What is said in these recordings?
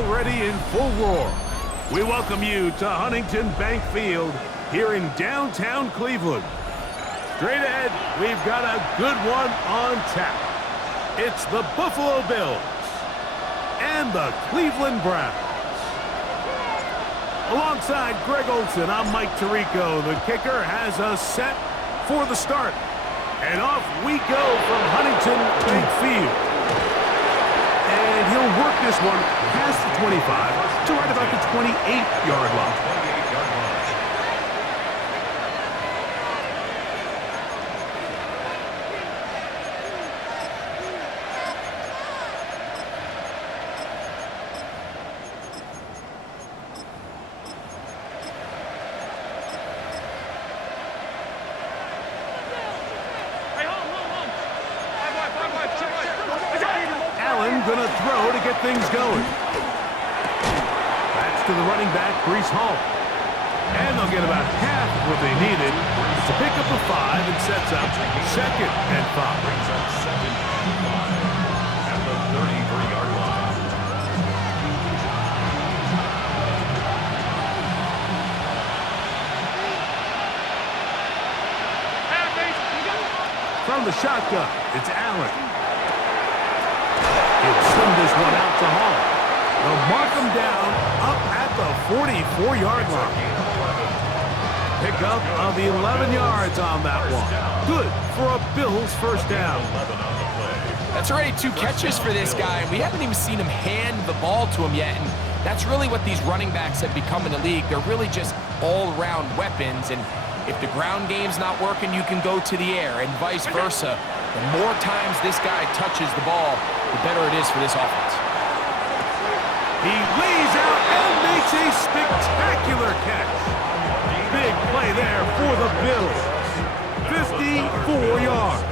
NFL ready in full roar. We welcome you to Huntington Bank Field here in downtown Cleveland. Straight ahead, we've got a good one on tap. It's the Buffalo Bills and the Cleveland Browns. Alongside Greg Olson, I'm Mike Tirico. The kicker has us set for the start. And off we go from Huntington Bank Field. And he'll work this one past the 25 to right about the 28-yard line. Gonna throw to get things going. That's to the running back, Breece Hall. And they'll get about half of what they needed to pick up a 5 and sets up 2nd and 5. Brings up 2nd and 5 at the 33-yard line. From the shotgun, it's Allen. He'll send this one out to Hall. They'll mark him down up at the 44-yard line. Pick up of 11 yards on that one. Good for a Bills first down. That's already 2 catches for this guy. We haven't even seen him hand the ball to him yet. And that's really what these running backs have become in the league. They're really just all-around weapons. And if the ground game's not working, you can go to the air and vice versa. The more times this guy touches the ball, the better it is for this offense. He lays out and makes a spectacular catch. Big play there for the Bills. 54 yards.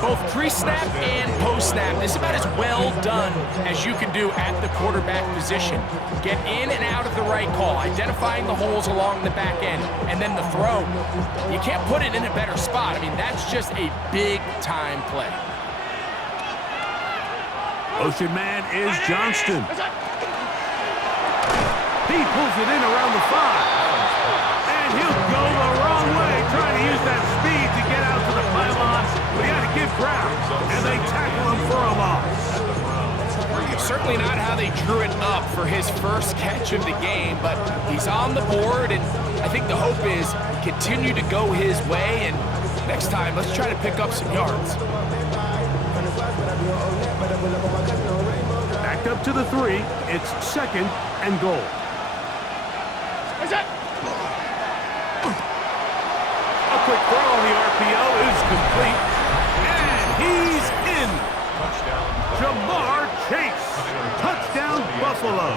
Both pre-snap and post-snap, this is about as well done as you can do at the quarterback position. Get in and out of the right call, identifying the holes along the back end, and then the throw. You can't put it in a better spot. I mean, that's just a big-time play. Motion man is Johnston. He pulls it in around the 5. And he'll go the wrong way, trying to use that speed to get out to the pylon. But he had to give ground, and they tackle him for a loss. Certainly not how they drew it up for his first catch of the game, but he's on the board, and I think the hope is continue to go his way, and next time, let's try to pick up some yards. Backed up to the 3, it's 2nd and goal. A quick throw on the RPO is complete, and he's in. Jamar Chase, touchdown Buffalo.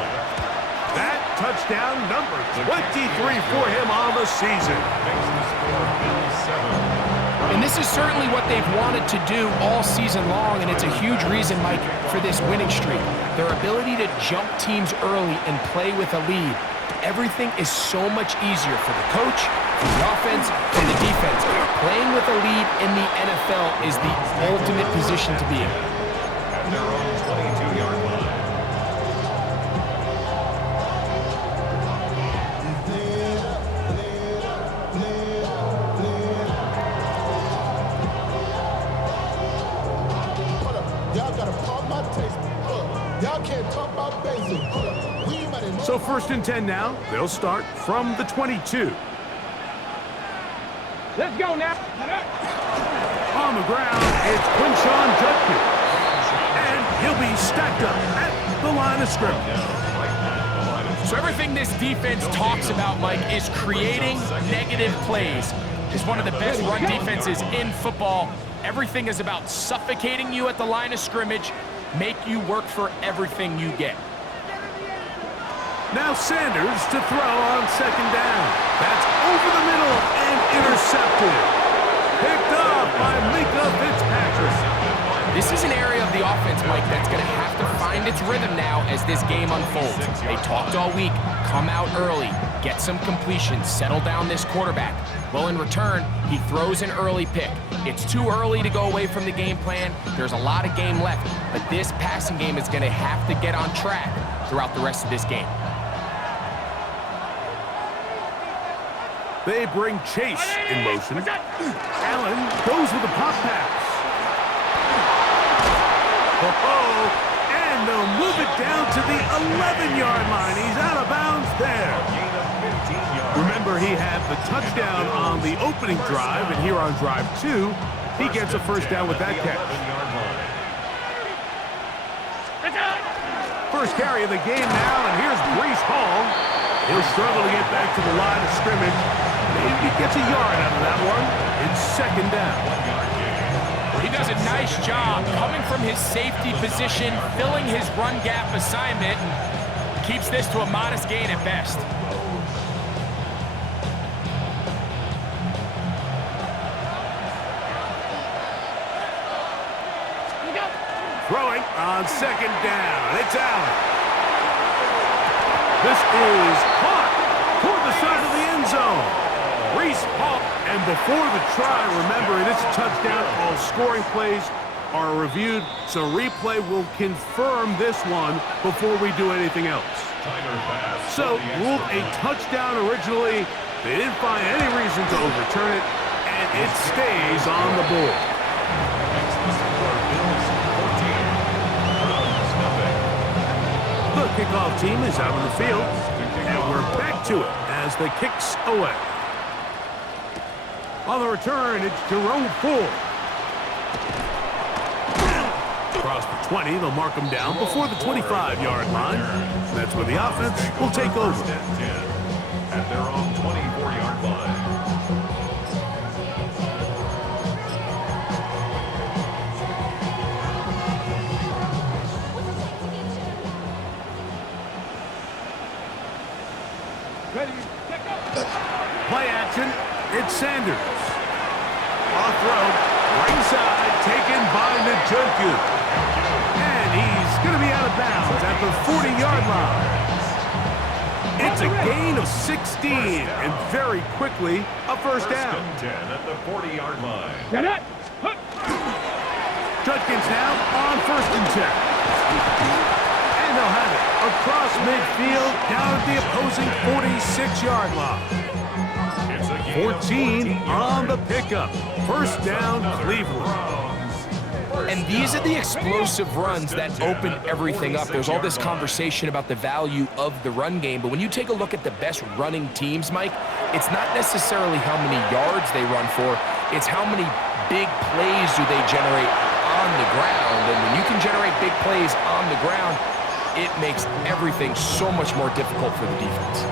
That touchdown number 23 for him on the season. And this is certainly what they've wanted to do all season long, and it's a huge reason, Mike, for this winning streak. Their ability to jump teams early and play with a lead. Everything is so much easier for the coach, for the offense, for the defense. Playing with a lead in the NFL is the ultimate position to be in. At their own 22-yard line. So 1st and 10 now. They'll start from the 22. Let's go now. On the ground, it's Quinshawn Judkins. And he'll be stacked up at the line of scrimmage. So everything this defense talks about, Mike, is creating negative plays. It's one of the best run defenses in football. Everything is about suffocating you at the line of scrimmage, make you work for everything you get. Now Sanders to throw on 2nd down. That's over the middle and intercepted. Picked up by Mika Fitzpatrick. This is an area of the offense, Mike, that's going to have to find its rhythm now as this game unfolds. They talked all week, come out early, get some completions, settle down this quarterback. Well, in return, he throws an early pick. It's too early to go away from the game plan. There's a lot of game left, but this passing game is going to have to get on track throughout the rest of this game. They bring Chase in motion. Allen goes with a pop pass. And they'll move it down to the 11-yard line. He's out of bounds there. Remember, he had the touchdown on the opening drive, and here on drive 2, he gets a first down with that catch. First carry of the game now, and here's Breece Hall. He'll struggle to get back to the line of scrimmage. Maybe he gets a yard out of that one. It's second down. He does a nice job coming from his safety position, filling his run gap assignment, and keeps this to a modest gain at best. Throwing on second down. It's Allen. This is caught toward the side of the end zone. Breece Hall. And before the try, remember, it is a touchdown. All scoring plays are reviewed, so replay will confirm this one before we do anything else. So, ruled a touchdown originally. They didn't find any reason to overturn it, and it stays on the board. The kickoff team is out on the field, and we're back to it as the kicks away. On the return, it's Jerome Ford. Across the 20, they'll mark him down before the 25-yard line. That's where the offense will take over. At their own 24-yard line. Play action. It's Sanders. Off road, right side, taken by Njoku. And he's going to be out of bounds at the 40-yard line. It's a gain of 16, and very quickly, a first down. 10 at the 40-yard line. Judkins now on 1st and 10. And they'll have it across midfield, down at the opposing 46-yard line. 14 on the pickup. First down, Cleveland. And these are the explosive runs that open everything up. There's all this conversation about the value of the run game, but when you take a look at the best running teams, Mike, it's not necessarily how many yards they run for, it's how many big plays do they generate on the ground. And when you can generate big plays on the ground, it makes everything so much more difficult for the defense.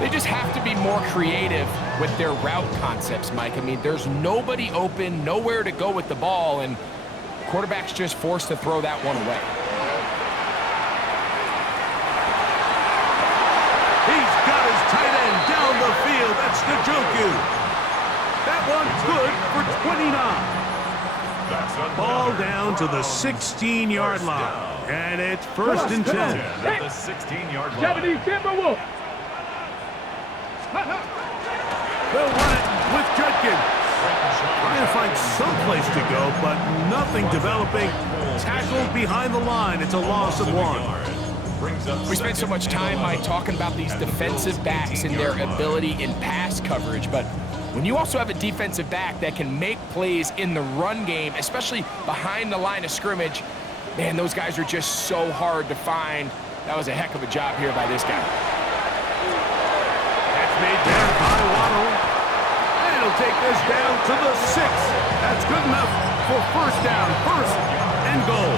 They just have to be more creative with their route concepts, Mike. I mean, there's nobody open, nowhere to go with the ball, and quarterback's just forced to throw that one away. He's got his tight end down the field. That's Njoku. That one's good for 29. Ball down to the 16-yard line. And it's 1st and 10. At the 16-yard line. They'll run it with Judkins. Trying to find some place to go, but nothing developing. Tackled behind the line. It's a loss of 1. We spent so much time, Mike, talking about these defensive backs and their ability in pass coverage, but when you also have a defensive back that can make plays in the run game, especially behind the line of scrimmage, man, those guys are just so hard to find. That was a heck of a job here by this guy. Made there by Waddle. And he'll take this down to the 6. That's good enough for first down, 1st and goal.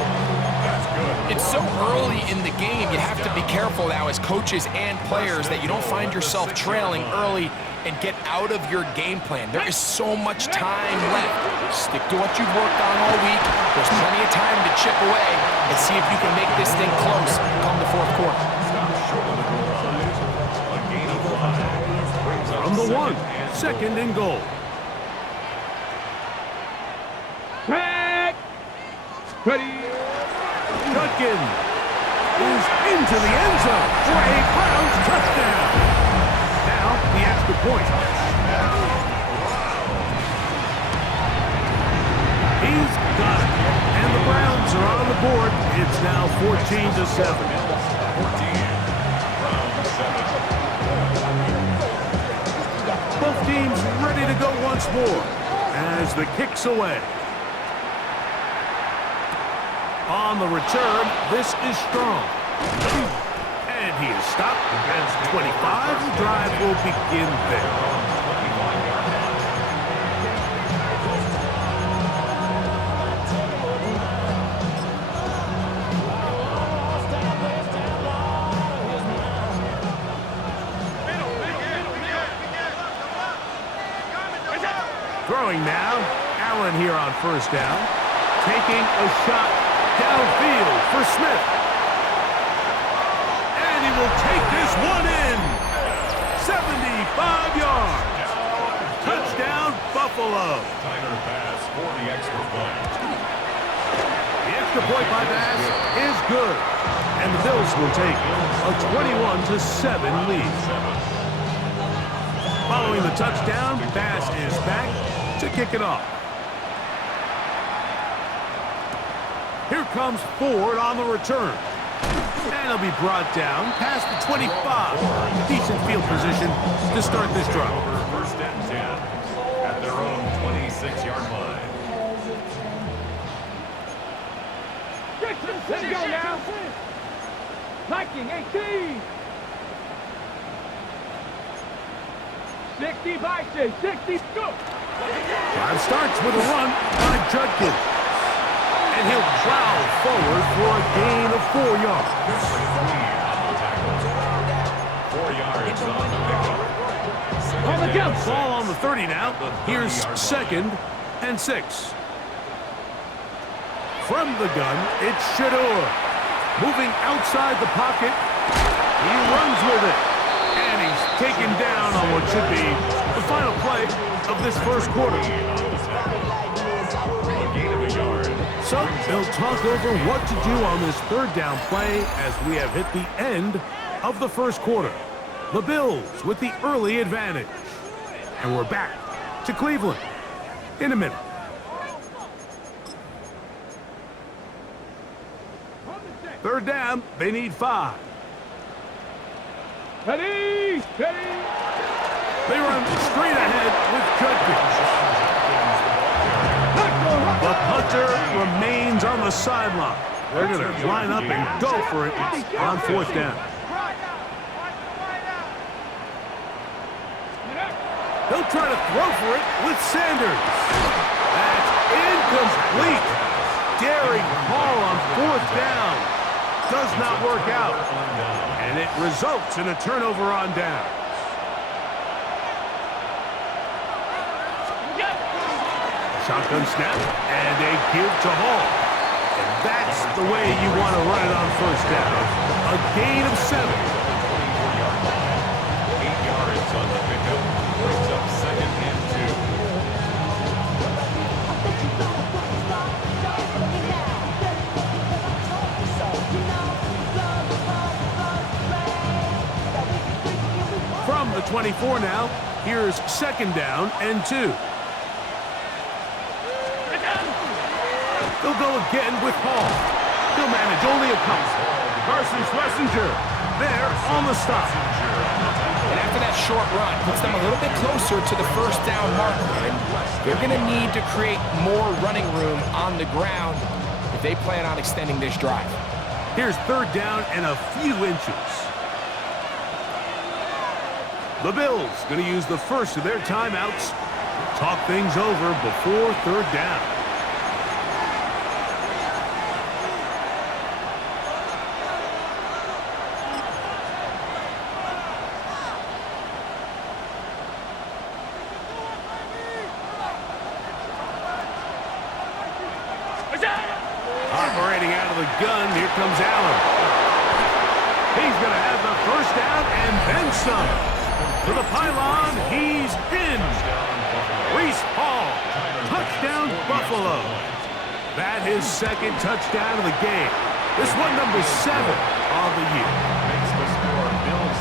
It's so early in the game, you have to be careful now as coaches and players that you don't find yourself trailing early and get out of your game plan. There is so much time left. Stick to what you've worked on all week. There's plenty of time to chip away and see if you can make this thing close come the 4th quarter. From the 1, 2nd and goal. Ready. Judkins is into the end zone for a Browns touchdown. point. He's got it. And the Browns are on the board. It's now 14-7. 14. Browns 7. Both teams ready to go once more as the kick's away. On the return, this is strong. And he is stopped at 25. The drive will begin there. Throwing now, Allen here on first down. Taking a shot downfield for Smith. And he will take this one in. 75 yards. Touchdown, Buffalo. Tiger pass for the extra point. The extra point by Bass is good. And the Bills will take a 21-7 lead. Following the touchdown, Bass is back to kick it off. Here comes Ford on the return. And he'll be brought down past the 25. Decent field position to start this drive. Over first and 10 at their own 26-yard line. Let's go now. Liking 18. 60 Vikings, 60, go! Drive starts with a run by Judkins. And he'll plow forward for a gain of 4 yards. 4 yards on the pickup. On the jump. Ball on the 30 now. Here's 2nd and 6. From the gun, it's Shador. Moving outside the pocket. He runs with it. And he's taken down on what should be the final play of this first quarter. So they'll talk over what to do on this third down play as we have hit the end of the first quarter. The Bills with the early advantage. And we're back to Cleveland in a minute. Third down, they need 5. Ready, ready. They run straight ahead with Judkins. The punter remains on the sideline. They're going to line up and go for it on 4th down. He'll try to throw for it with Sanders. That's incomplete. Daring call on 4th down. Does not work out. And it results in a turnover on downs. Shotgun snap and a give to Hall. And that's the way you want to run it on first down. A gain of 7. 8 yards on the pickup. Brings up 2nd and 2. From the 24 now, here's 2nd down and 2. They'll go again with Hall. He'll manage only a couple. Carson Schlesinger there on the stop. And after that short run, puts them a little bit closer to the first down marker. And they're going to need to create more running room on the ground if they plan on extending this drive. Here's 3rd down and a few inches. The Bills going to use the first of their timeouts. Talk things over before 3rd down. Operating out of the gun, here comes Allen. He's going to have the first down and then some. To the pylon, he's in. Reese Hall, touchdown Buffalo. That his 2nd touchdown of the game. This one number 7 of the year. Makes the score Bills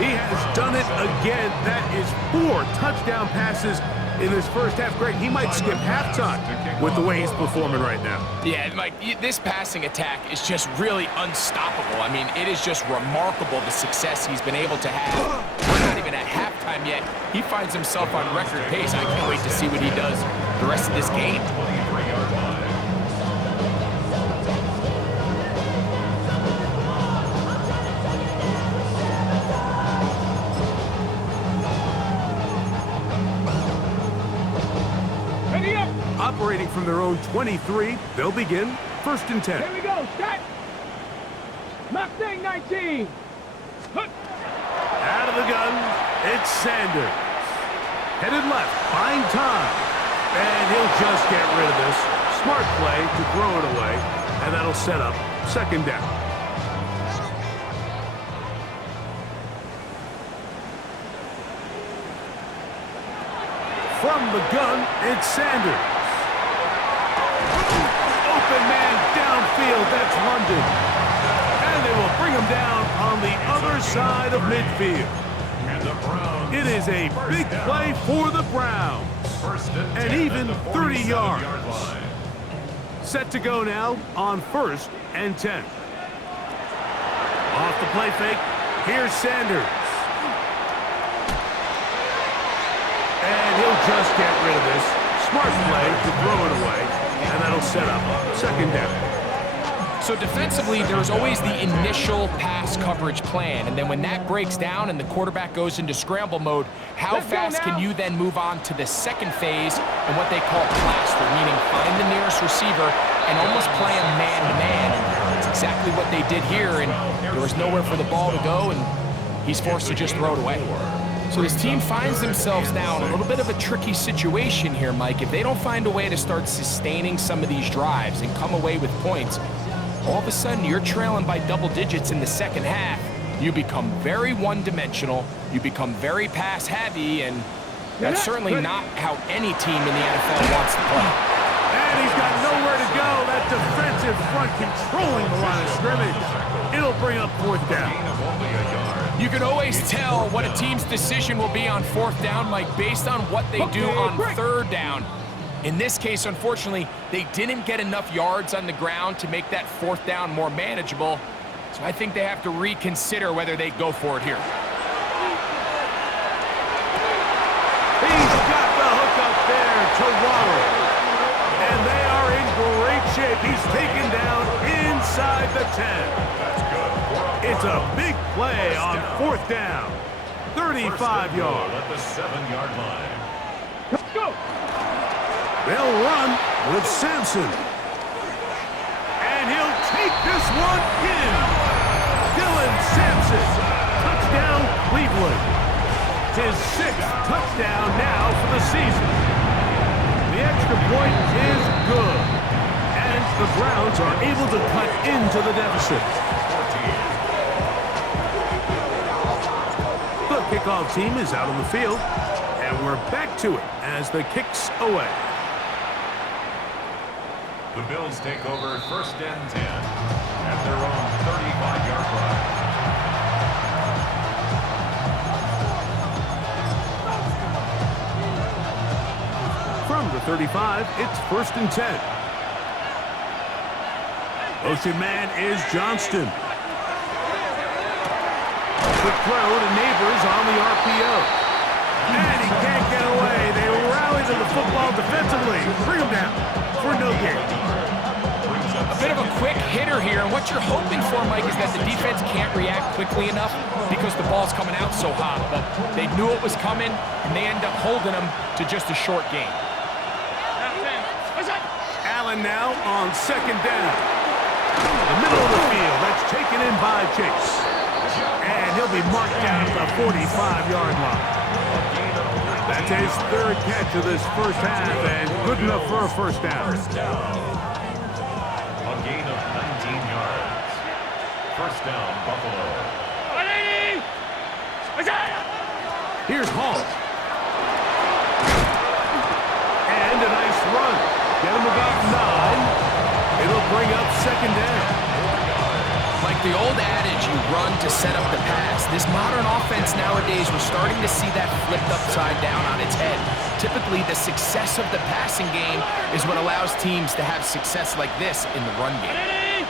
28. He He has done it again. That is 4 touchdown passes in this first half. Greg, he might skip halftime with the way he's performing right now. Yeah, Mike, this passing attack is just really unstoppable. I mean, it is just remarkable the success he's been able to have. We're not even at halftime yet. He finds himself on record pace. I can't wait to see what he does the rest of this game. Operating from their own 23, they'll begin 1st and 10. Here we go, set. Mustang 19. Out of the gun, it's Sanders. Headed left, buying time. And he'll just get rid of this. Smart play to throw it away, and that'll set up 2nd down. From the gun, it's Sanders. Open man downfield, that's London. And they will bring him down on the other side of midfield. And the Browns. It is a big play for the Browns. And even 30 yards. Line. Set to go now on 1st and 10. Off the play fake, here's Sanders. And he'll just get rid of this. Smart play to throw it away, and that'll set up 2nd down. So defensively, there's always the initial pass coverage plan, and then when that breaks down and the quarterback goes into scramble mode, how fast can you then move on to the 2nd phase and what they call plaster, meaning find the nearest receiver and almost play him man-to-man. And it's exactly what they did here, and there was nowhere for the ball to go, and he's forced to just throw it away. So this team finds themselves now in a little bit of a tricky situation here, Mike. If they don't find a way to start sustaining some of these drives and come away with points, all of a sudden you're trailing by double digits in the 2nd half. You become very one-dimensional, you become very pass-heavy, and that's certainly not how any team in the NFL wants to play. And he's got nowhere to go. That defensive front controlling the line of scrimmage. It'll bring up 4th down. You can always tell what a team's decision will be on 4th down, Mike, based on what they do on 3rd down. In this case, unfortunately, they didn't get enough yards on the ground to make that 4th down more manageable. So I think they have to reconsider whether they go for it here. He's got the hook up there to Waddle. And they are in great shape. He's taken down inside the 10. It's a big play on 4th down. 35 yards. At the 7-yard line. Let's go. They'll run with Sampson. And he'll take this one in. Dylan Sampson. Touchdown, Cleveland. It's his 6th touchdown now for the season. The extra point is good. And the Browns are able to cut into the deficit. The kickoff team is out on the field. And we're back to it as the kick's away. The Bills take over 1st and 10 at their own 35-yard line. From the 35, it's 1st and 10. Motion man is Johnston. Quick throw to Neighbors on the RPO. And he can't get away. They rally to the football defensively. Bring him down for no gain. A bit of a quick hitter here, and what you're hoping for, Mike, is that the defense can't react quickly enough because the ball's coming out so hot. But they knew it was coming, and they end up holding them to just a short gain. Allen now on 2nd down. The middle of the field, that's taken in by Chase. And he'll be marked down at the 45-yard line. That's his 3rd catch of this first half, and good enough for a 1st down. A gain of 19 yards. 1st down, Buffalo. Here's Hall. And a nice run. Get him about 9. It'll bring up 2nd down. Like The old adage, you run to set up the pass. This modern offense nowadays, we're starting to see that flipped upside down on its head. Typically, the success of the passing game is what allows teams to have success like this in the run game.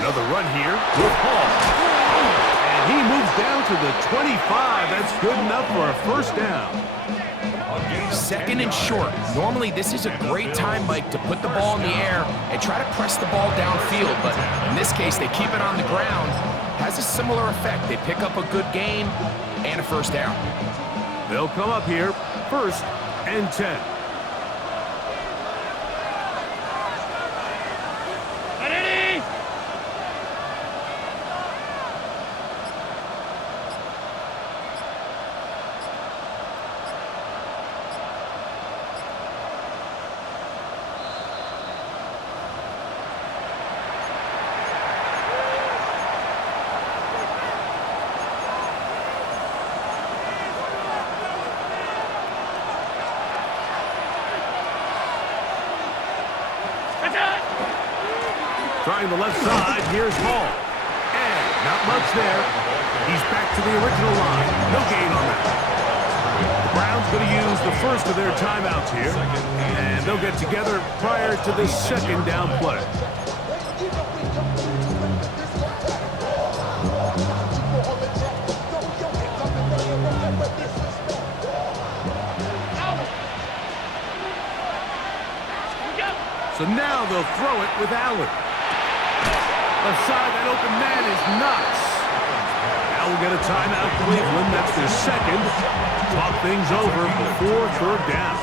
Another run here with Hall. And he moves down to the 25. That's good enough for a first down. Second and short. Normally, this is a great time, Mike, to put the ball in the air and try to press the ball downfield. But in this case, they keep it on the ground. Has a similar effect. They pick up a good game and a first down. They'll come up here, 1st and 10. Trying the left side, here's Hall. And not much there. He's back to the original line. No gain on that. The Browns going to use the first of their timeouts here. And they'll get together prior to this second down play. So now they'll throw it with Allen. Left side, that open man is Knox. Now we'll get a timeout, Cleveland. That's their second. Talk things over before third down.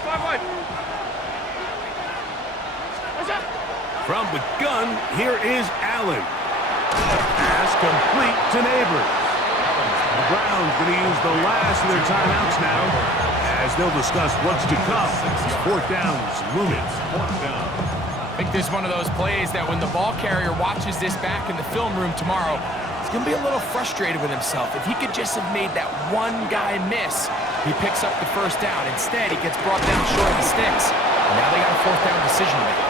Five wide. From the gun, here is Allen. Pass complete to Neighbors. The Browns going to use the last of their timeouts now as they'll discuss what's to come. Fourth down's looming. I think this is one of those plays that when the ball carrier watches this back in the film room tomorrow, he's going to be a little frustrated with himself. If he could just have made that one guy miss, he picks up the first down. Instead, he gets brought down short of the sticks. And now they got a fourth down decision to make.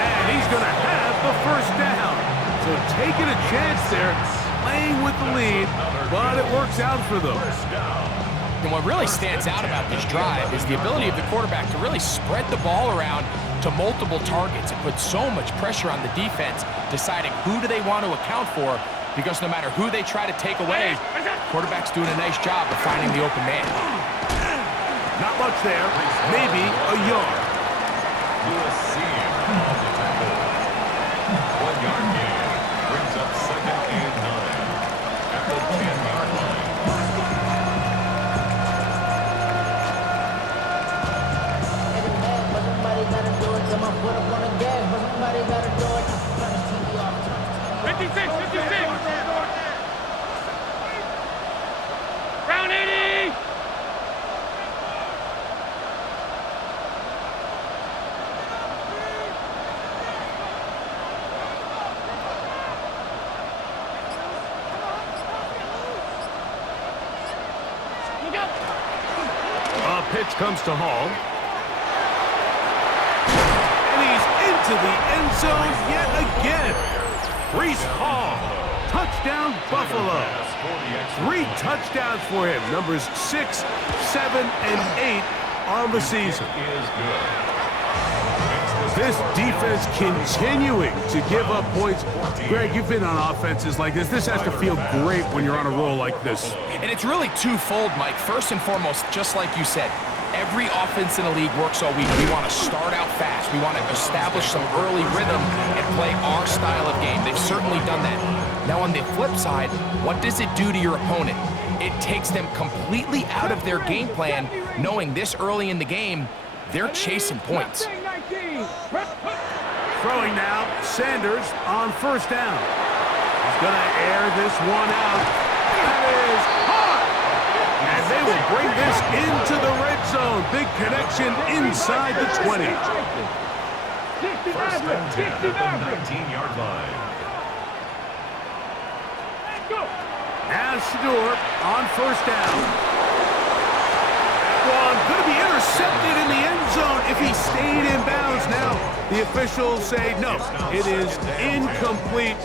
And he's going to have the first down. So taking a chance there, playing with the lead, but it works out for them. And what really stands out about this drive is the ability of the quarterback to really spread the ball around to multiple targets and put so much pressure on the defense, deciding who do they want to account for, because no matter who they try to take away, quarterback's doing a nice job of finding the open man. Not much there, maybe a yard. Round 80. A pitch comes to Hall. And he's into the end zone yet again. Breece Hall, touchdown Buffalo. 3 touchdowns for him. Numbers 6, 7, and 8 on the season. This defense continuing to give up points. Greg, you've been on offenses like this. This has to feel great when you're on a roll like this. And it's really twofold, Mike. First and foremost, just like you said, every offense in the league works all week. We want to start out fast. We want to establish some early rhythm and play our style of game. They've certainly done that. Now on the flip side, what does it do to your opponent? It takes them completely out of their game plan, knowing this early in the game, they're chasing points. Throwing now, Sanders on first down. He's going to air this one out. That is hot! And they will bring this into the red zone. Big connection inside the 20. First and 10 at the 19-yard line. Let's go. Now Shador on first down. That one going to be intercepted in the end zone if he stayed in bounds. Now the officials say no, it is incomplete.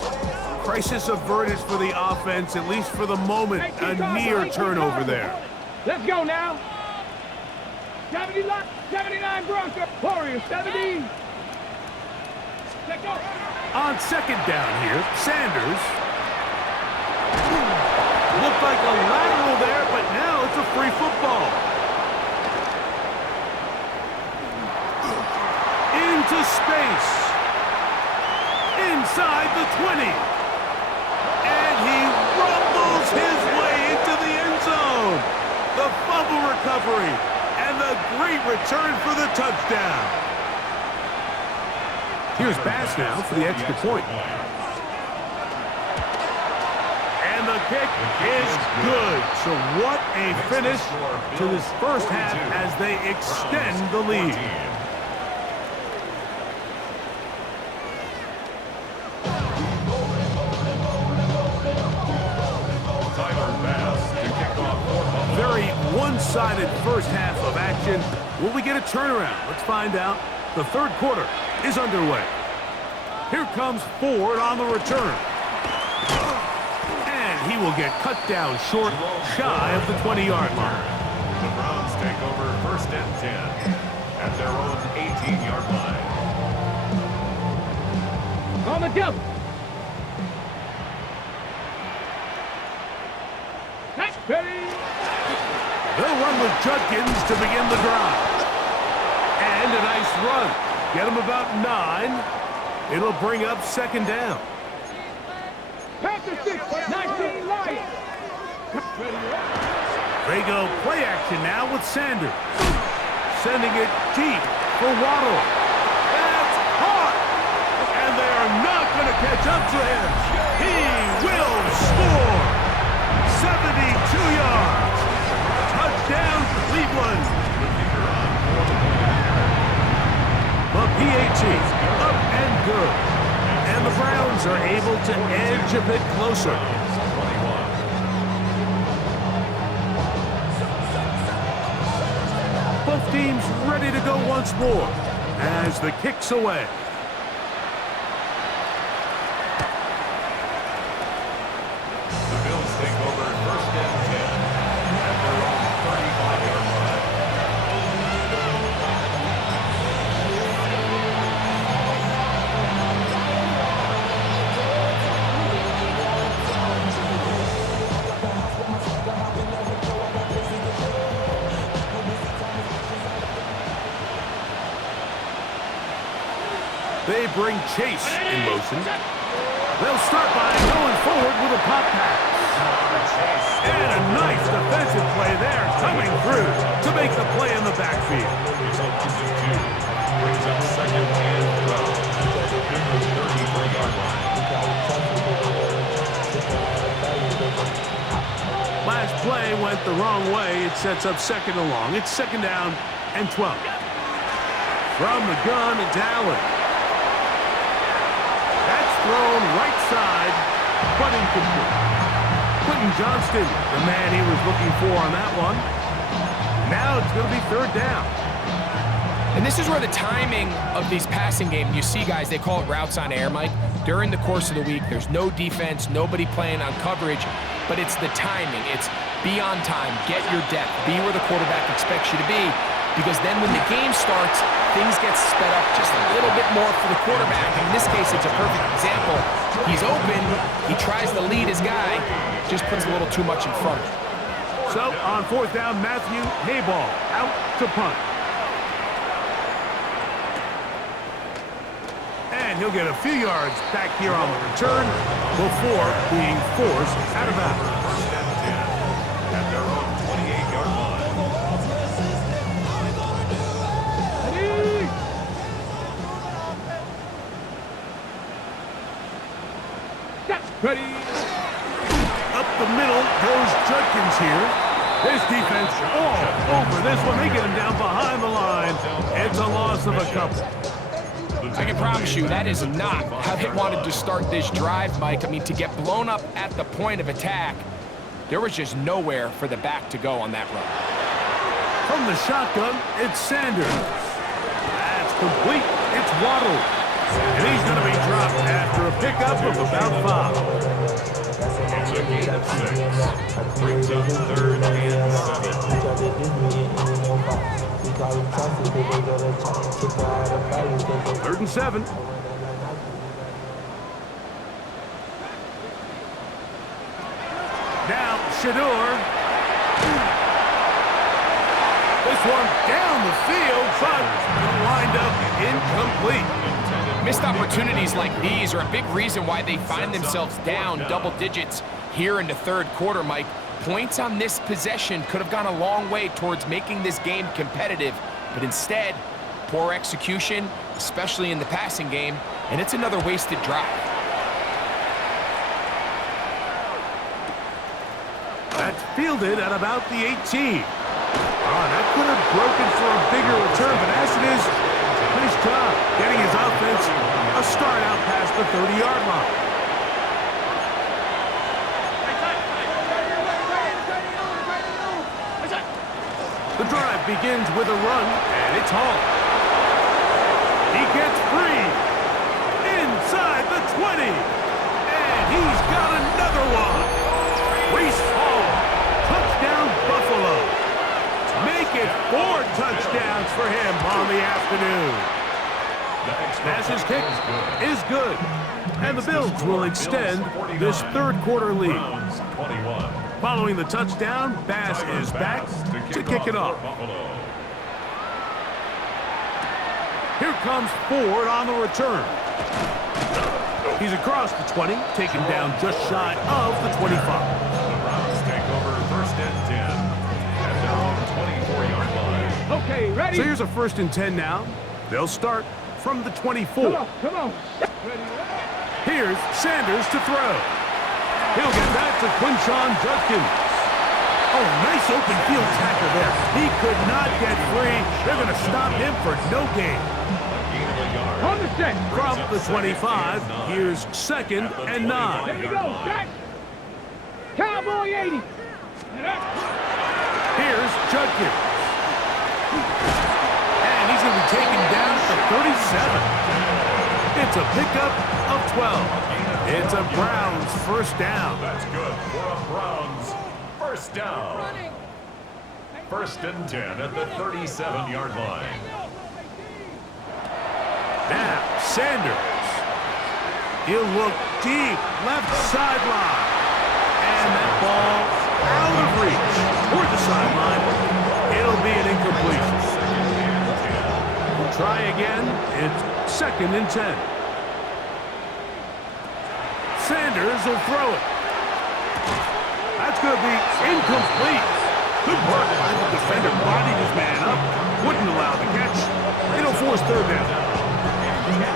Crisis averted for the offense, at least for the moment. A near turnover there. Let's go now. 79 Broncos. Warriors 70. Let's go. On second down here, Sanders. Looked like a lateral there, but now it's a free football. Into space. Inside the 20. And he rumbles his way into the end zone. The fumble recovery and the great return for the touchdown. Here's Bass now for the extra point. And the kick is good. So what a finish to this first half as they extend the lead. Very one-sided first half of action. Will we get a turnaround? Let's find out. The third quarter is underway. Here comes Ford on the return. And he will get cut down short, shy of the 20-yard line. The Browns take over first and 10 at their own 18-yard line. On the double. Ready. They'll run with Judkins to begin the drive. And a nice run. Get him about 9. It'll bring up second down. Panther 6, 19 Lions. They go play action now with Sanders. Sending it deep for Waddle. That's caught. And they are not going to catch up to him. He will score. 72 yards. Touchdown, Cleveland. The PAT up and good. And the Browns are able to edge a bit closer. Both teams ready to go once more as the kick's away. They bring Chase in motion. They'll start by going forward with a pop pass. And a nice defensive play there coming through to make the play in the backfield. Brings up second and 12 at the 34-yard line. Last play went the wrong way. It sets up second and long. It's second down and 12. From the gun, it's Allen. Thrown right side, but incomplete. Quentin Johnston, the man he was looking for on that one. Now it's going to be third down. And this is where the timing of these passing games, you see guys, they call it routes on air, Mike. During the course of the week, there's no defense, nobody playing on coverage, but it's the timing. It's be on time, get your depth, be where the quarterback expects you to be, because then when the game starts, things get sped up just a little bit more for the quarterback. In this case, it's a perfect example. He's open, he tries to lead his guy, just puts a little too much in front. So, on fourth down, Matthew Hayball out to punt. And he'll get a few yards back here on the return before being forced out of bounds. First and 10 at their own 28-yard line. Ready. Up the middle goes Judkins here. His defense all over this one. They get him down behind the line. It's a loss of a couple. I can promise you that is not how they wanted to start this drive, Mike. I mean, to get blown up at the point of attack, there was just nowhere for the back to go on that run. From the shotgun, it's Sanders. That's complete. It's Waddle. And he's going to be dropped after a pickup of about 5. It's a gain of 6. Brings up 3rd and 7. 3rd and 7. Now, Shador. This one down the field, but lined up incomplete. Missed opportunities like these are a big reason why they find themselves down double digits here in the 3rd quarter, Mike. Points on this possession could have gone a long way towards making this game competitive, but instead, poor execution, especially in the passing game, and it's another wasted drive. That's fielded at about the 18. That could have broken for a bigger return, but as it is, nice job getting his offense a start out past the 30-yard line. The drive begins with a run, and it's Hall. He gets free inside the 20, and he's got another one. Reese Hall, touchdown Buffalo. Make it 4 touchdowns for him on the afternoon. Nash's kick is good, and the Bills will extend this 3rd quarter lead. Following the touchdown, Bass is back to kick it off. Here comes Ford on the return. He's across the 20, taken down just shy of the 25. The Browns take over 1st and 10 at their own 24-yard line. Okay, ready? So here's a 1st and 10 now. They'll start from the 24. Come on. Here's Sanders to throw. He'll get that to Quinshon Judkins. Oh, nice open field tackle there. He could not get free. They're going to stop him for no gain. On the set. From the 25, here's 2nd and 9. There you go, set. Cowboy 80. Here's Judkins. And he's going to be taken down at the 37. It's a pickup of 12. It's a Browns 1st down. That's good for a Browns 1st down. 1st and 10 at the 37-yard line. Now, Sanders. He'll look deep, left sideline. And that ball out of reach toward the sideline. It'll be an incompletion. We'll try again. It's 2nd and 10. Sanders will throw it. That's going to be incomplete. Good work by the defender. Bodied his man up. Wouldn't allow the catch. It'll force 3rd down.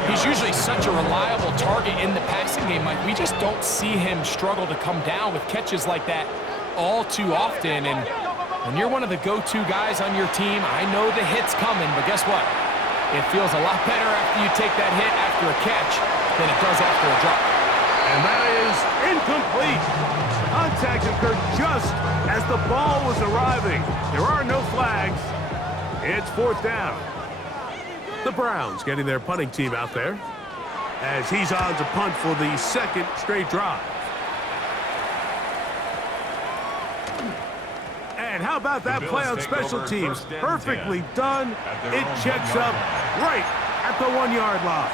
He's usually such a reliable target in the passing game, Mike. We just don't see him struggle to come down with catches like that all too often. And when you're one of the go-to guys on your team, I know the hit's coming, but guess what? It feels a lot better after you take that hit after a catch than it does after a drop. And that is incomplete. Contact occurred just as the ball was arriving. There are no flags. It's 4th down. The Browns getting their punting team out there as he's on to punt for the 2nd straight drive. And how about that play on special teams? Perfectly done. It checks up right at the 1-yard line.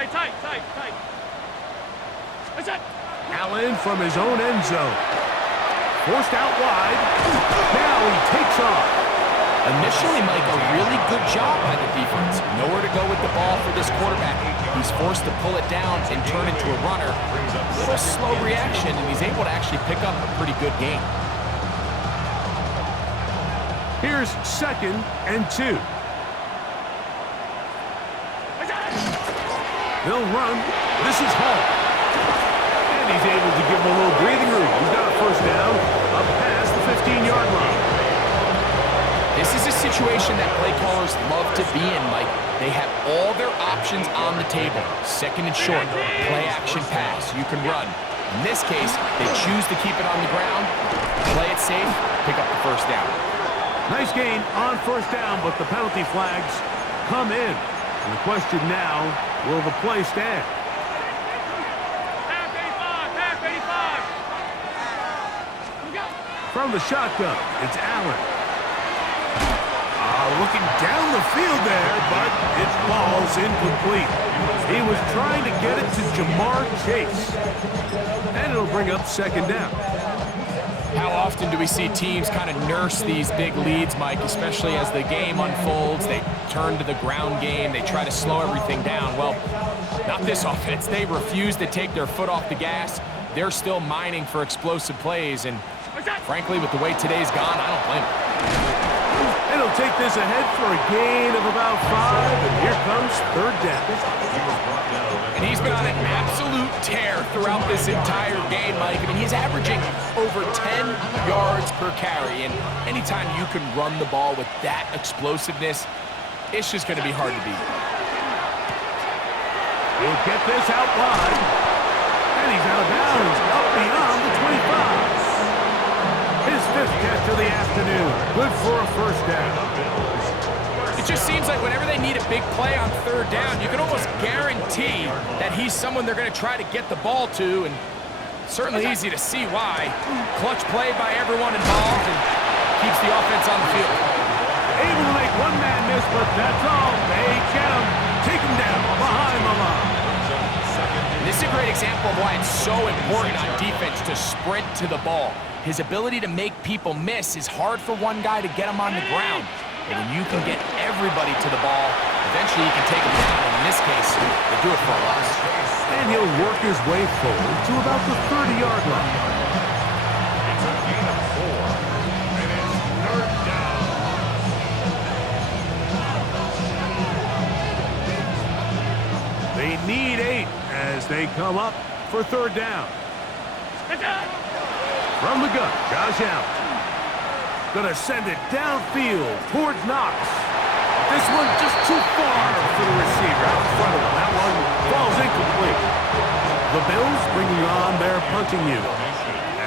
Hey, tight. What's that? Allen from his own end zone. Forced out wide. Now he takes off. Initially, Mike, a really good job by the defense. Nowhere to go with the ball for this quarterback. He's forced to pull it down and turn into a runner. A little slow reaction, and he's able to actually pick up a pretty good gain. Here's 2nd and 2. They'll run. This is Hall. And he's able to give him a little breathing room. He's got a 1st down up past the 15-yard line. This is a situation that play callers love to be in, Mike. They have all their options on the table. Second and short, play action pass. You can run. In this case, they choose to keep it on the ground, play it safe, pick up the first down. Nice gain on first down, but the penalty flags come in. And the question now, will the play stand? Half 85. From the shotgun, it's Allen. Looking down the field there, but it falls incomplete. He was trying to get it to Jamar Chase. And it'll bring up second down. How often do we see teams kind of nurse these big leads, Mike, especially as the game unfolds? They turn to the ground game. They try to slow everything down. Well, not this offense. They refuse to take their foot off the gas. They're still mining for explosive plays. And frankly, with the way today's gone, I don't blame them. And he'll take this ahead for a gain of about 5, and here comes third down. And he's been on an absolute tear throughout this entire game, Mike. I mean, he's averaging over 10 yards per carry, and anytime you can run the ball with that explosiveness, it's just going to be hard to beat. He'll get this out wide, and he's out of bounds, up beyond the 25. His fifth catch of the afternoon. Good for a first down. It just seems like whenever they need a big play on third down, you can almost guarantee that he's someone they're going to try to get the ball to, and certainly easy to see why. Clutch play by everyone involved and keeps the offense on the field. Able to make one man miss, but that's all. They get him. Take him down behind the line. And this is a great example of why it's so important on defense to sprint to the ball. His ability to make people miss is hard for one guy to get him on the ground. But when you can get everybody to the ball, eventually you can take him down. In this case, they do it for a loss. And he'll work his way forward to about the 30-yard line. It's a gain of 4, and it's third down. They need 8 as they come up for third down. From the gun, Josh Allen. Gonna send it downfield towards Knox. This one just too far for the receiver out in front of him. That one falls incomplete. The Bills bringing on their punting unit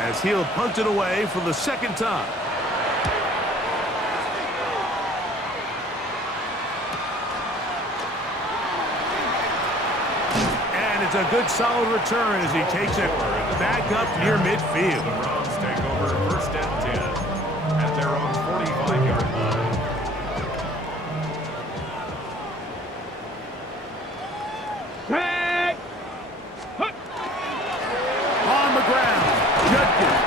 as he'll punt it away for the second time. And it's a good solid return as he takes it back up near midfield. The Browns take over first and 10 at their own 45-yard line. Tag! On the ground, Judkins.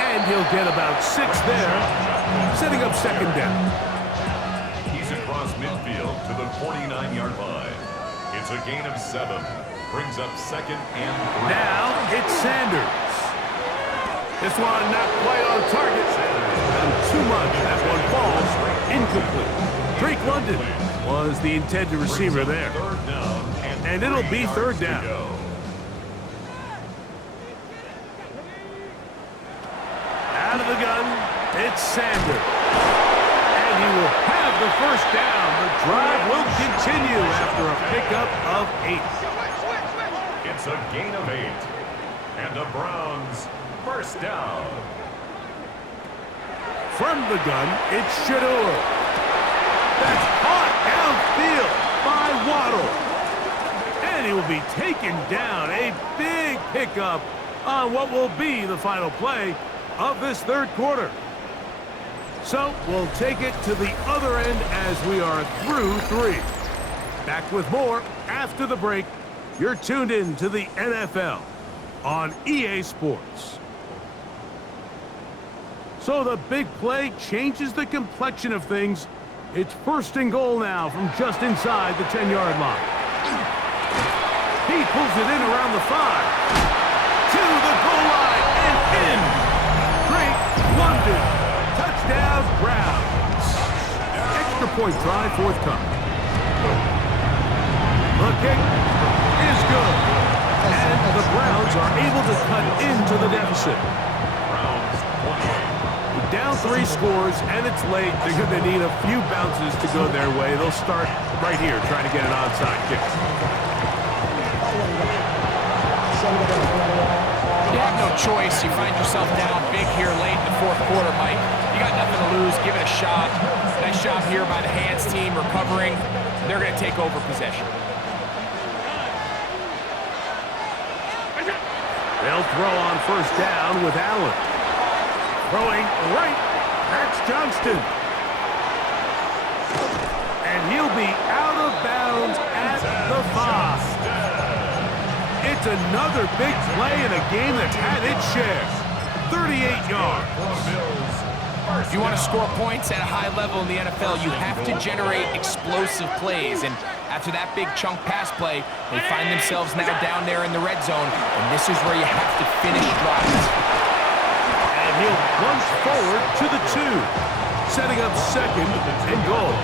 And he'll get about 6 there, setting up second down. He's across midfield to the 49-yard line. It's a gain of 7. Brings up second and 3. Now it's Sanders. This one not quite on target. And too much. That one falls incomplete. Drake London was the intended receiver there. Third down And it'll be third down. Out of the gun, it's Sanders. And he will have the first down. The drive will continue after a pickup of 8. It's a gain of 8. And the Browns first down. From the gun, it's Shador. That's caught downfield by Waddle. And he will be taken down. A big pickup on what will be the final play of this third quarter. So we'll take it to the other end as we are through 3. Back with more after the break. You're tuned in to the NFL on EA Sports. So the big play changes the complexion of things. It's first and goal now from just inside the 10-yard line. He pulls it in around the 5. To the goal line and in. Drake London. Touchdown Browns. Extra point try forthcoming. The kick is good. And the Browns are able to cut into the deficit. Browns 20. down 3 scores, and it's late. They're going to need a few bounces to go their way. They'll start right here trying to get an onside kick. You have no choice. You find yourself down big here late in the fourth quarter, Mike. You got nothing to lose. Give it a shot. Nice job here by the hands team recovering. They're going to take over possession. They'll throw on first down with Allen. Throwing right. That's Johnston. And he'll be out of bounds at the 5. It's another big play in a game that's had its share. 38 yards. If you want to score points at a high level in the NFL, you have to generate explosive plays. And after that big chunk pass play, they find themselves now down there in the red zone. And this is where you have to finish drives. And he'll plunge forward to the 2, setting up second and goal.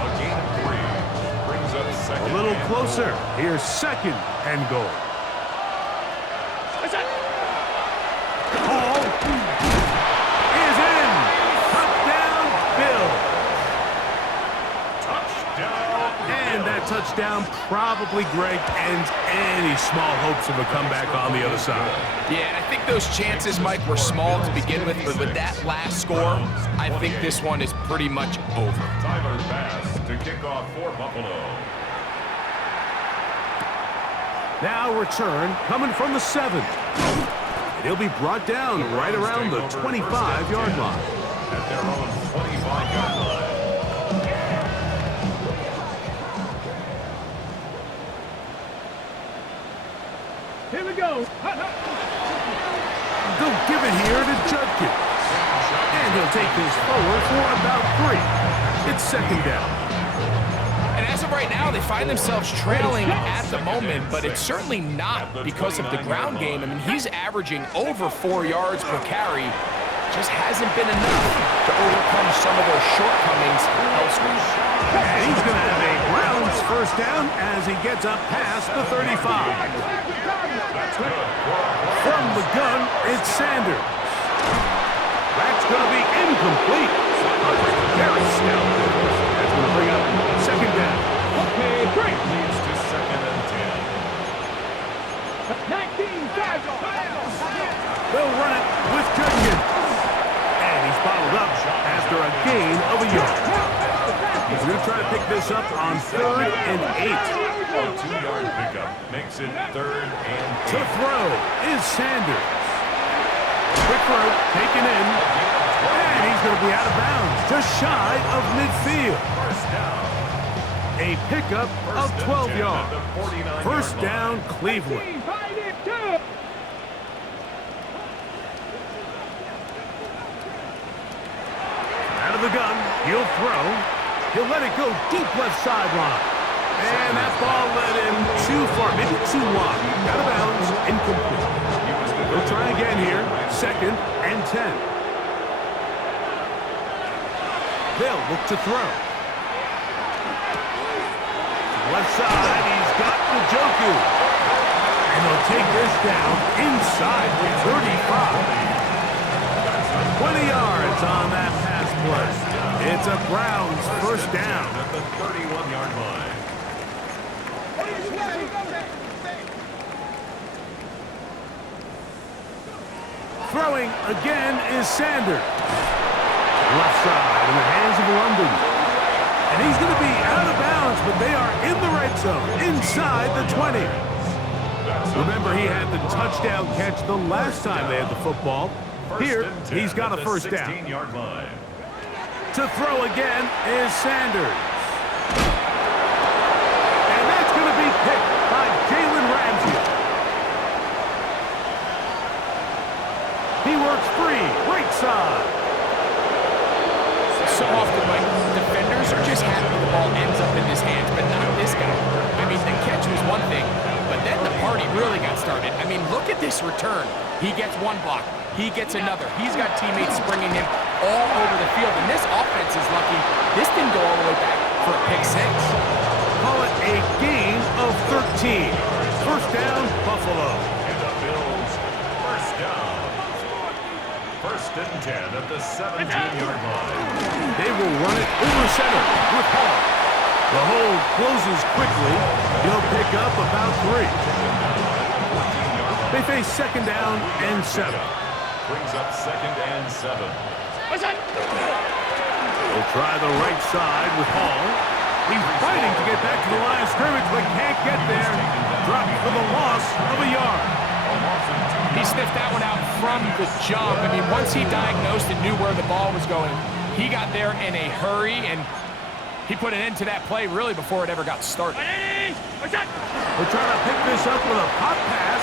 A gain of 3 brings up second. A little closer. Here's second and goal. Ball is in. Touchdown, Bill. Touchdown. And that touchdown probably, Greg, ends any small hopes of a comeback on the other side. Yeah, and I think those chances, Mike, were small to begin with, but with that last score, I think this one is pretty much over. Tyler Bass to kick off for Buffalo. Now return coming from the 7. And he'll be brought down right around the 25-yard line. At their own 25-yard line. Here we go. They'll give it here to Judkins. And he'll take this forward for about 3. It's second down. And as of right now, they find themselves trailing at the moment, but it's certainly not because of the ground game. I mean, he's averaging over 4 yards per carry. Just hasn't been enough to overcome some of those shortcomings elsewhere. And he's going to have a Browns first down as he gets up past the 35. From the gun, it's Sanders. That's going to be incomplete. Very stout. That's going to bring up second down. Okay, 3. Leads to second and 10. 19 yards. They'll run it with Judkins. And he's bottled up after a gain of a yard. He's going to try to pick this up on 3rd and 8. A 2-yard pickup makes it 3rd and 8. To throw is Sanders. Quick throw taken in. And he's going to be out of bounds, just shy of midfield. First down. A pickup of 12 yards. First down, Cleveland. Out of the gun, he'll throw. He'll let it go deep left sideline. And that ball led him too far, maybe too wide. Out of bounds, incomplete. He'll try again here, second and 10. They'll look to throw. Left side, he's got Njoku. And they'll take this down inside the 35. 20 yards on that pass play. It's a Browns first down. At the 31-yard line. Throwing again is Sanders. Left side in the hands of London. And he's going to be out of bounds, but they are in the red zone, inside the 20. Remember, he had the touchdown catch the last time they had the football. Here, he's got a first down. 16-yard line. To throw again is Sanders. And that's going to be picked by Jalen Ramsey. He works free, right side. So often, Mike, defenders are just happy the ball ends up in his hands, but not this guy. I mean, the catch was one thing, but then the party really got started. I mean, look at this return. He gets one block. He gets another. He's got teammates springing him all over the field, and this offense is lucky. This didn't go all the way back for a pick 6. Call it a gain of 13. First down, Buffalo. And the Bills first down. First and 10 at the 17-yard line. They will run it over center with Hall. The hold closes quickly. He'll pick up about 3. They face second down and 7. Brings up second and 7. They'll try the right side with Hall. He's fighting to get back to the line of scrimmage, but can't get there. Dropped for the loss of a yard. He sniffed that one out from the jump. I mean, once he diagnosed and knew where the ball was going, he got there in a hurry, and he put an end to that play really before it ever got started. They're trying to pick this up with a pop pass.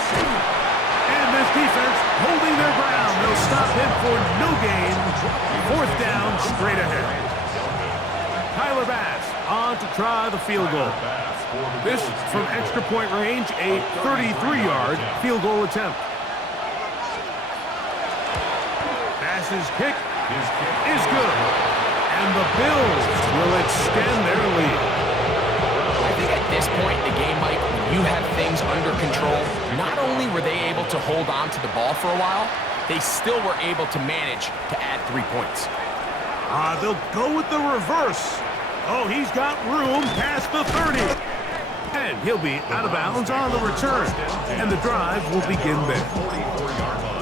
And this defense holding their ground. They'll stop him for no gain. Fourth down, straight ahead. Tyler Bass on to try the field goal. This from extra point range, a 33-yard field goal attempt. Bass's kick is good. And the Bills will extend their lead. I think at this point in the game, Mike, when you have things under control, not only were they able to hold on to the ball for a while, they still were able to manage to add 3 points. They'll go with the reverse. Oh, he's got room past the 30. And he'll be out of bounds on the return. And the drive will begin there. 44-yard line.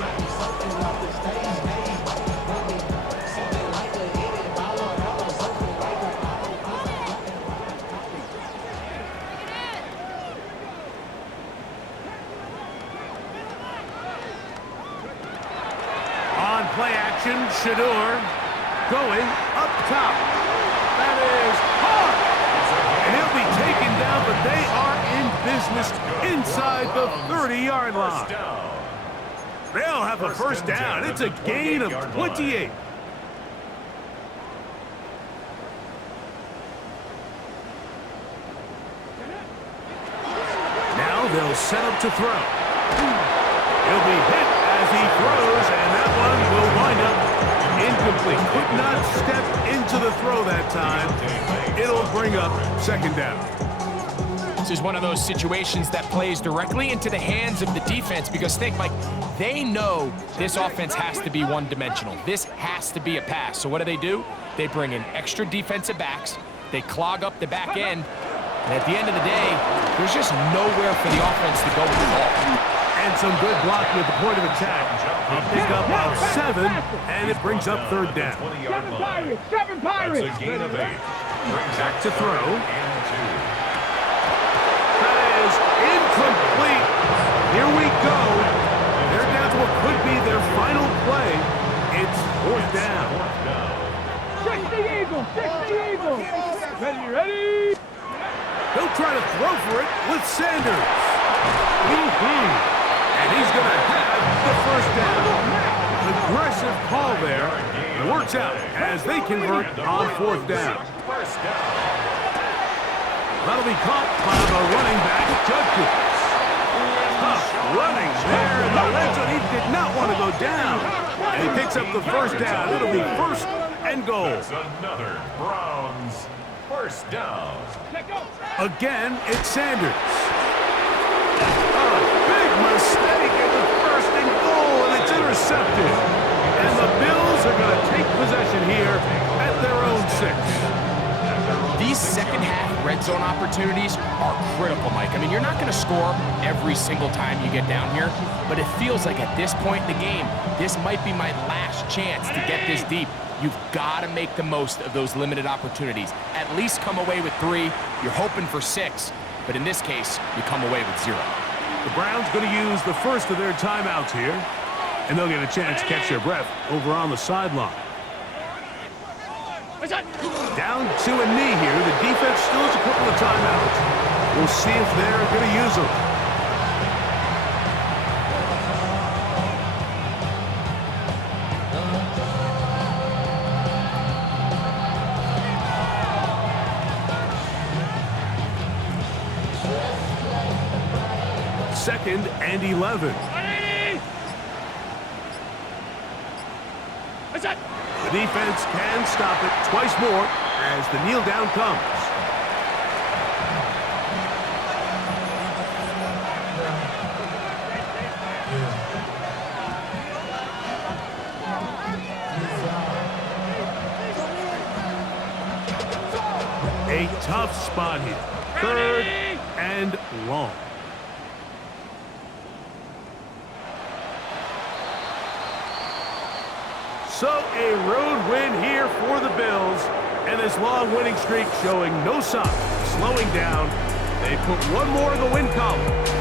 On play action, Shador going up top. That is hard. And he'll be taken down, but they are in business inside the 30-yard line. They'll have a first down. It's a gain of 28. Now they'll set up to throw. He'll be hit as he throws, and that one will wind up incomplete. Could not step into the throw that time. It'll bring up second down. This is one of those situations that plays directly into the hands of the defense because think, Mike, they know this offense has to be one-dimensional. This has to be a pass. So what do? They bring in extra defensive backs. They clog up the back end. And at the end of the day, there's just nowhere for the offense to go with the ball. And some good blocking at the point of attack. A pickup of 7, and it brings up third down. 20-yard line. Seven Pirates! That's a gain of 8. Brings Back to throw. and 2. That is incomplete. Here we go. They're down to what could be their final play. It's fourth down. 60 Eagles! 60 Eagles! Ready? He'll try to throw for it with Sanders. And he's going to have the first down. Aggressive call there. It works out as they convert on fourth down. That'll be caught by the running back, Judkins. Tough running there in the red zone. He did not want to go down. And he picks up the first down. It'll be first and goal. That's another Browns first down. Again, it's Sanders. A big mistake in the first and goal, and it's intercepted. And the Bills are going to take possession here at their own 6. These second-half red zone opportunities are critical, Mike. I mean, you're not going to score every single time you get down here, but it feels like at this point in the game, this might be my last chance to get this deep. You've got to make the most of those limited opportunities. At least come away with 3. You're hoping for 6, but in this case, you come away with 0. The Browns going to use the first of their timeouts here, and they'll get a chance to catch their breath over on the sideline. Down to a knee here. The defense still has a couple of timeouts. We'll see if they're going to use them. Second and 11. The defense can stop it twice more as the kneel down comes. A tough spot here. Third and long. So a road win here for the Bills, and this long winning streak showing no signs of slowing down. They put one more in the win column.